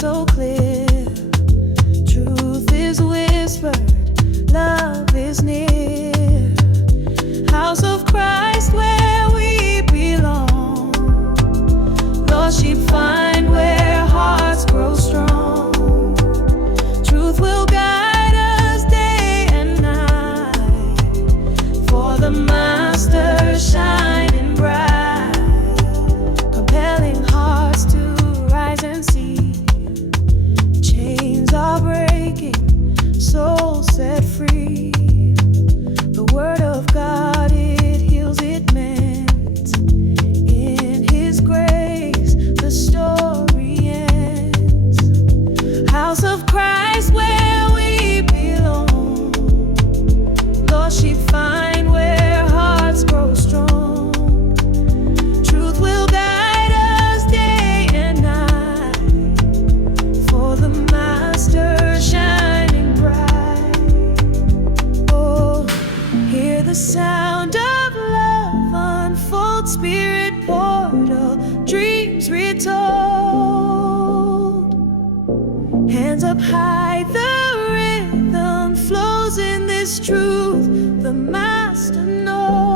so clear. Truth is whispered, love is near. House of Christ where we belong. Lost sheep find where hearts grow strong. Truth will guide us day and night, for the Master shining bright, compelling hearts to rise and see. Chains are breaking, souls set free. The word of God, it heals, it mends. In His grace, the story ends. House of Christ where we belong. Lost sheep find where hearts grow strong. Truth will guide us day and night, for the Master shining bright. Oh, hear the sound of love unfold, spirit portal, dreams retold. Hands up high, the rhythm flows in this truth, the Master knows.